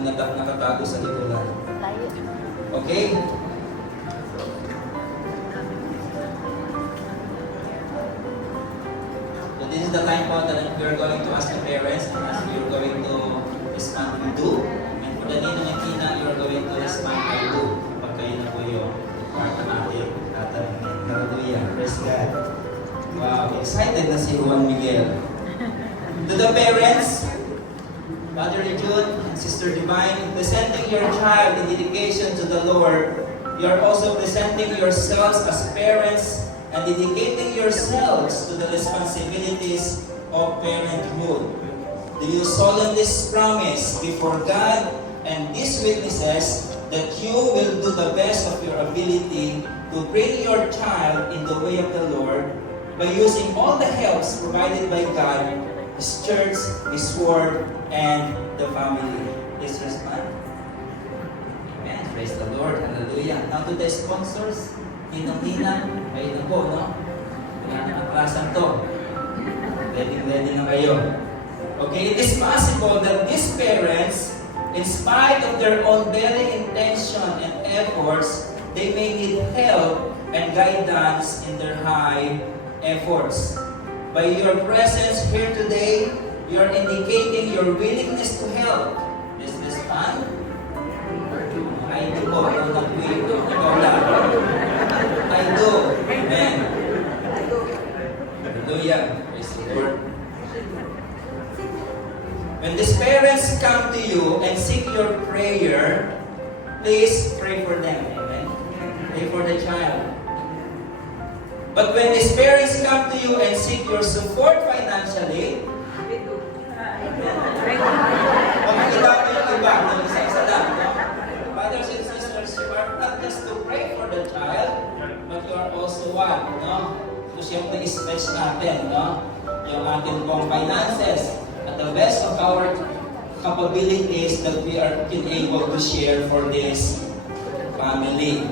na nakatago sa likuran. Okay? So this is the time po that we are going to ask the parents as we are going to respond with do. And for the ninong and tina, you are going to respond by do. Kapag kayo na po yung part na natin tatanungin. Hallelujah. Praise God. Wow, excited na si Juan Miguel. To the parents, Father Jude and Sister Divine, in presenting your child in dedication to the Lord, you are also presenting yourselves as parents and dedicating yourselves to the responsibilities of parenthood. Do you solemnly promise before God and these witnesses that you will do the best of your ability to bring your child in the way of the Lord by using all the helps provided by God, His church, His word, and the family? Please respond. Amen. Praise the Lord. Hallelujah. Now to the sponsors, Ninong-Nina, kayo na po, no? Ang klasang to. Ready na kayo. Okay, it is possible that these parents, in spite of their own very intention and efforts, they may need help and guidance in their high efforts. By your presence here today, you are indicating your willingness to help. Is this fun? I do po. Ikaw lang. I do. Amen. Hallelujah. Praise the Lord. When these parents come to you and seek your prayer, please pray for them. Amen. Pray for the child. But when these parents come to you and seek your support financially, makikilala yung iba, isa-isa lang. Brothers and sisters, you are not just to pray for the child, but you are also what? No? So siyempre stretch natin, no? Yung ating pong finances at the best of our capabilities that we are able to share for this family.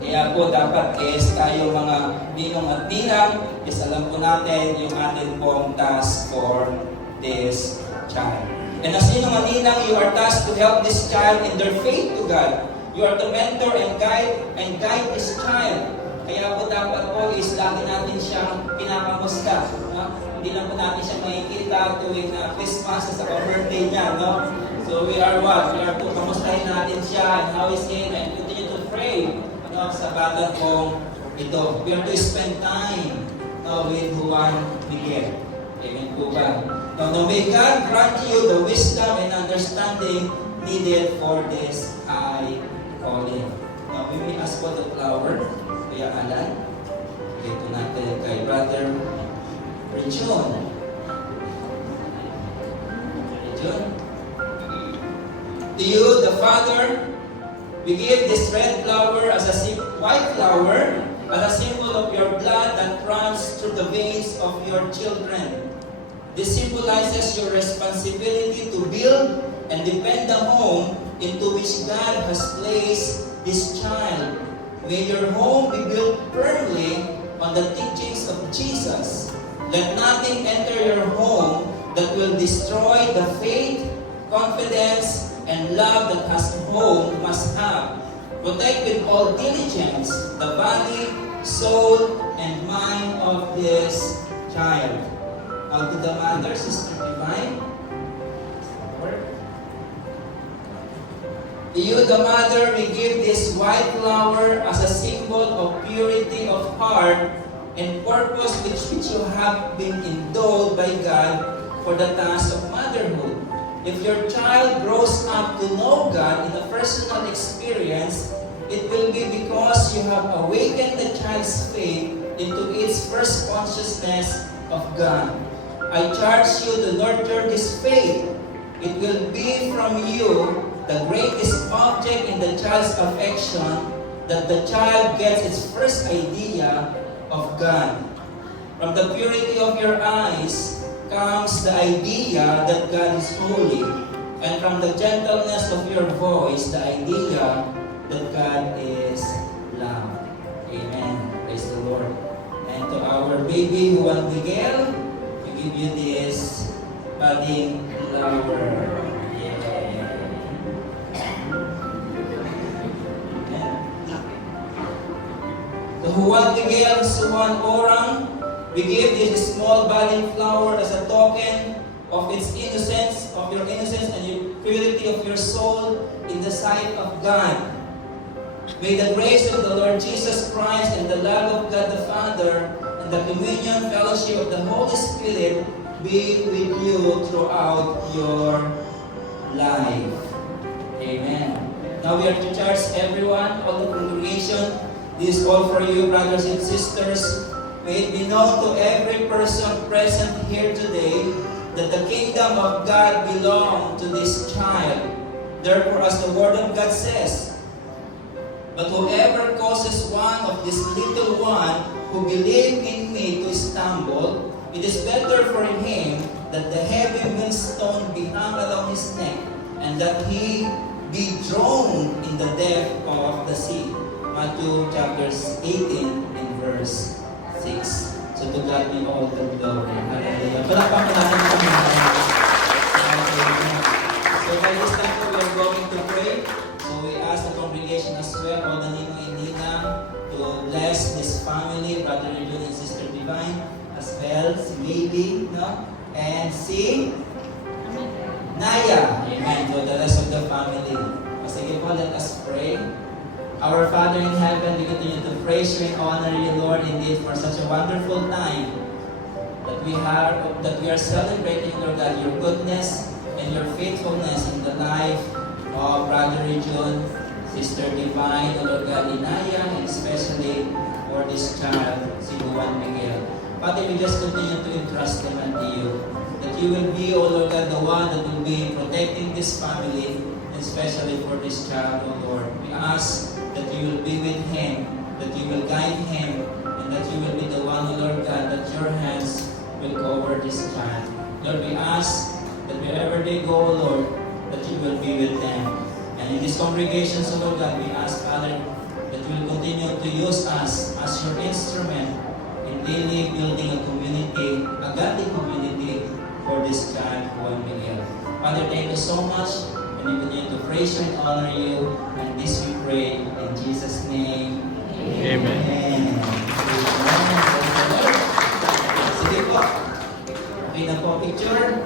Kaya po dapat is tayo mga ninong at ninang, is alam po natin yung atin pong task for this child. And as ninong at ninang, you are tasked to help this child in their faith to God. You are to mentor and guide this child. Kaya po dapat po is lagi natin siyang pinapamusta. No? Hindi lang po natin siya makikita tuwing Christmas sa birthday niya. No? So we are what? We are to kamustahin natin siya and how is it and continue to pray sa batang kong ito. We are to spend time with Juan Miguel. Amen po ba? Now may God grant you the wisdom and understanding needed for this high calling. Now we may ask for the flower. Kuya Alan. Dito natin kay Brother Richon. To you, the Father, we give this red flower as a white flower as a symbol of your blood that runs through the veins of your children. This symbolizes your responsibility to build and defend the home into which God has placed this child. May your home be built firmly on the teachings of Jesus. Let nothing enter your home that will destroy the faith, confidence, and love that a home must have. Protect with all diligence the body, soul, and mind of this child. Now to the mother, Sister Divine. To you, the mother, we give this white flower as a symbol of purity of heart and purpose with which you have been endowed by God for the task of motherhood. If your child grows up to know God in a personal experience, it will be because you have awakened the child's faith into its first consciousness of God. I charge you to nurture this faith. It will be from you the greatest object in the child's affection that the child gets its first idea of God. From the purity of your eyes comes the idea that God is holy, and from the gentleness of your voice, the idea that God is love. Amen. Praise the Lord. And to our baby Juan Miguel, we give you this budding flower. Yeah. Juan Miguel Suwan Orang, we give this small budding flower as a token of its innocence, of your innocence and your purity of your soul in the sight of God. May the grace of the Lord Jesus Christ and the love of God the Father and the communion fellowship of the Holy Spirit be with you throughout your life. Amen. Now we are to charge everyone, all the congregation. This is all for you, brothers and sisters. May it be known to every person present here today that the kingdom of God belongs to this child. Therefore, as the Word of God says, but whoever causes one of this little one who believe in me to stumble, it is better for him that the heavy millstone be hung around his neck, and that he be drowned in the depth of the sea. Matthew chapter 18 and verse 6. So to God be all the glory. Hallelujah. Palakpakan natin ang Panginoon. So by this time we are going to pray. So we ask the congregation as well, all the ninong and ninang, to bless this family, Brother June and Sister Divine, as well, si Baby, no? And si Naya. Amen. To the rest of the family. Sige po, let us pray. Our Father in heaven, we continue to praise you and honor you, Lord, indeed, for such a wonderful time that we are celebrating, Lord God, your goodness and your faithfulness in the life of Brother June, Sister Divine, Lord God, Inaya, and especially for this child, si Juan Miguel. Father, we just continue to entrust them unto you. That you will be, O Lord God, the one that will be protecting this family, especially for this child, O Lord. We ask that you will be with him, that you will guide him, and that you will be the one, O Lord God, that your hands will cover this child. Lord, we ask that wherever they go, O Lord, that you will be with them. And in this congregation, O Lord God, we ask, Father, that you will continue to use us as your instrument in daily building a community, a godly community for this child, Juan Miguel. Father, thank you so much. And we continue to praise you and honor you. And this we pray in Jesus' name. Amen. Amen. Sige po. Okay na po picture.